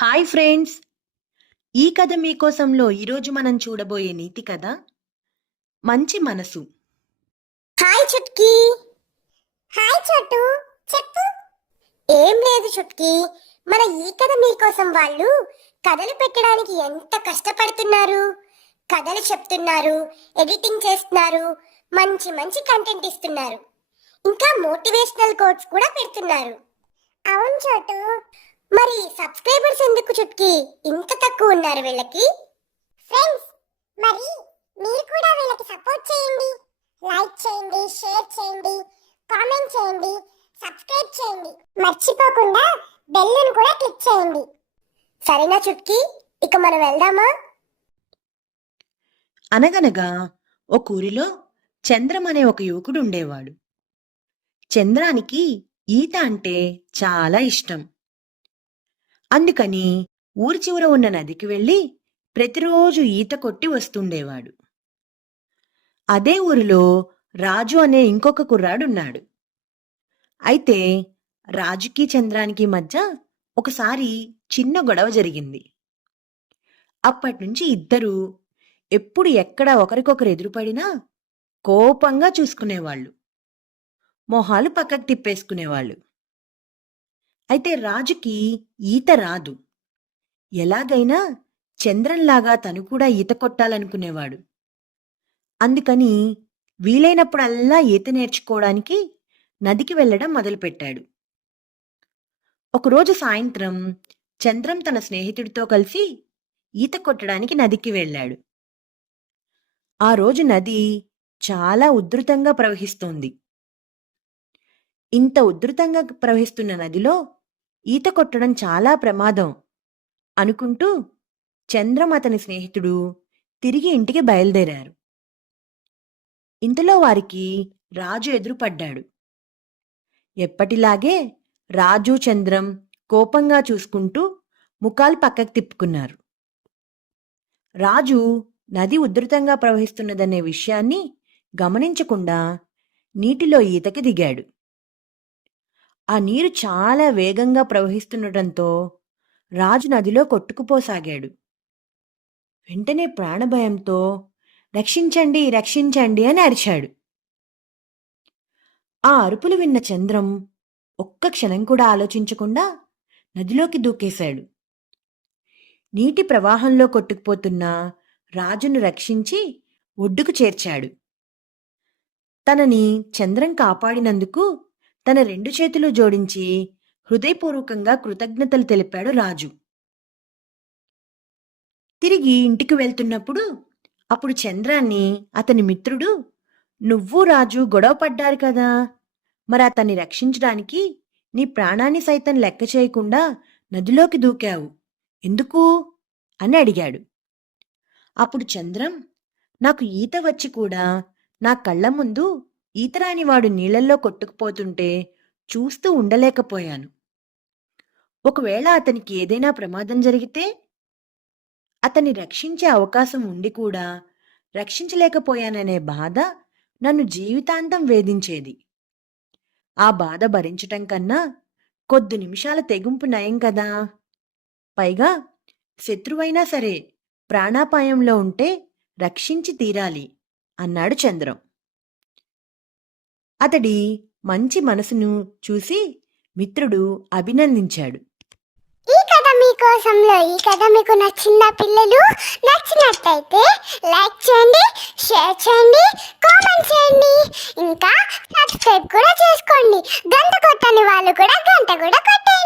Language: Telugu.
Hi friends. ఈ కథ మీకోసంలో ఈరోజు మనం చూడబోయే నీతి కథ మంచి మనసు. హాయ్ చుట్కీ. హాయ్ చట్టు. చెప్పు. ఏం లేదు చుట్కీ. మన ఈ కథ మీకోసం వాళ్ళు కథలు పెట్టడానికి ఎంత కష్టపడుతున్నారు. కథలు చెప్తున్నారు ఎడిటింగ్ చేస్తున్నారు మంచి మంచి కంటెంట్ ఇస్తున్నారు. ఇంకా మోటివేషనల్ కోట్స్ కూడా పెడుతున్నారు. అవును చోటు మరి సబ్స్క్రైబర్స్ ఎందుకు చుట్కీ? ఇంత తక్కువ ఉన్నారు వీళ్ళకి? ఫ్రెండ్స్ మరి మీరు కూడా వీళ్ళకి సపోర్ట్ చేయండి. లైక్ చేయండి షేర్ చేయండి కామెంట్ చేయండి సబ్స్క్రైబ్ చేయండి. మర్చిపోకుండా బెల్లును కూడా క్లిక్ చేయండి. సరేనా చుట్కీ? ఇక మనం వెళ్దామా? అనగనగా ఒక ఊరిలో చంద్రం అనే ఒక యువకుడు ఉండేవాడు. చంద్రానికి ఈత అంటే చాలా ఇష్టం. అందుకని ఊరి చివర ఉన్న నదికి వెళ్ళి ప్రతిరోజు ఈత కొట్టి వస్తుండేవాడు. అదే ఊరిలో రాజు అనే ఇంకొక కుర్రాడున్నాడు. అయితే రాజుకి చంద్రానికి మధ్య ఒకసారి చిన్న గొడవ జరిగింది. అప్పటినుంచి ఇద్దరూ ఎప్పుడు ఎక్కడ ఒకరికొకరు ఎదురుపడినా కోపంగా చూసుకునేవాళ్ళు. మొహాలు పక్కకు తిప్పేసుకునేవాళ్ళు. అయితే రాజుకి ఈత రాదు. ఎలాగైనా చంద్రంలాగా తను కూడా ఈత కొట్టాలనుకునేవాడు. అందుకని వీలైనప్పుడల్లా ఈత నేర్చుకోవడానికి నదికి వెళ్ళడం మొదలుపెట్టాడు. ఒకరోజు సాయంత్రం చంద్రం తన స్నేహితుడితో కలిసి ఈత కొట్టడానికి నదికి వెళ్ళాడు. ఆ రోజు నది చాలా ఉధృతంగా ప్రవహిస్తోంది. ఇంత ఉధృతంగా ప్రవహిస్తున్న నదిలో ఈత కొట్టడం చాలా ప్రమాదం అనుకుంటూ చంద్రం అతని స్నేహితుడు తిరిగి ఇంటికి బయలుదేరారు. ఇంతలో వారికి రాజు ఎదురుపడ్డాడు. ఎప్పటిలాగే రాజు చంద్రం కోపంగా చూసుకుంటూ ముఖాలు పక్కకు తిప్పుకున్నారు. రాజు నది ఉధృతంగా ప్రవహిస్తున్నదనే విషయాన్ని గమనించకుండా నీటిలో ఈతకి దిగాడు. ఆ నీరు చాలా వేగంగా ప్రవహిస్తుండటంతో రాజు నదిలో కొట్టుకుపోసాగాడు. వెంటనే ప్రాణభయంతో రక్షించండి రక్షించండి అని అరిచాడు. ఆ అరుపులు విన్న చంద్రం ఒక్క క్షణం కూడా ఆలోచించకుండా నదిలోకి దూకేశాడు. నీటి ప్రవాహంలో కొట్టుకుపోతున్న రాజును రక్షించి ఒడ్డుకు చేర్చాడు. తనని చంద్రం కాపాడినందుకు తన రెండు చేతులు జోడించి హృదయపూర్వకంగా కృతజ్ఞతలు తెలిపాడు రాజు. తిరిగి ఇంటికి వెళ్తున్నప్పుడు అప్పుడు చంద్రాన్ని అతని మిత్రుడు నువ్వు రాజు గొడవ పడ్డారు కదా! మరి అతన్ని రక్షించడానికి నీ ప్రాణాన్ని సైతం లెక్క చేయకుండా నదిలోకి దూకావు. ఎందుకు అని అడిగాడు. అప్పుడు చంద్రం నాకు ఈత వచ్చి కూడా నా కళ్ళ ముందు ఈతరాని వాడు నీళ్ళల్లో కొట్టుకుపోతుంటే చూస్తూ ఉండలేకపోయాను. ఒకవేళ అతనికి ఏదైనా ప్రమాదం జరిగితే అతన్ని రక్షించే అవకాశం ఉండి కూడా రక్షించలేకపోయాననే బాధ నన్ను జీవితాంతం వేధించేది. ఆ బాధ భరించటం కన్నా కొద్ది నిమిషాల తెగింపు నయం కదా! పైగా శత్రువైనా సరే ప్రాణాపాయంలో ఉంటే రక్షించి తీరాలి అన్నాడు చంద్రం. అతడి మంచి మనసును చూసి మిత్రుడు అభినందించాడు. ఈ కథ మీకోసంలో ఈ కథ మీకు నచ్చిన పిల్లలు? నచ్చినట్టయితే లైక్ చేయండి షేర్ చేయండి కామెంట్ చేయండి. ఇంకా సబ్స్క్రైబ్ కూడా చేసుకోండి. గంట కొట్టని వాళ్ళు కూడా గంట కూడా కొట్టేయండి.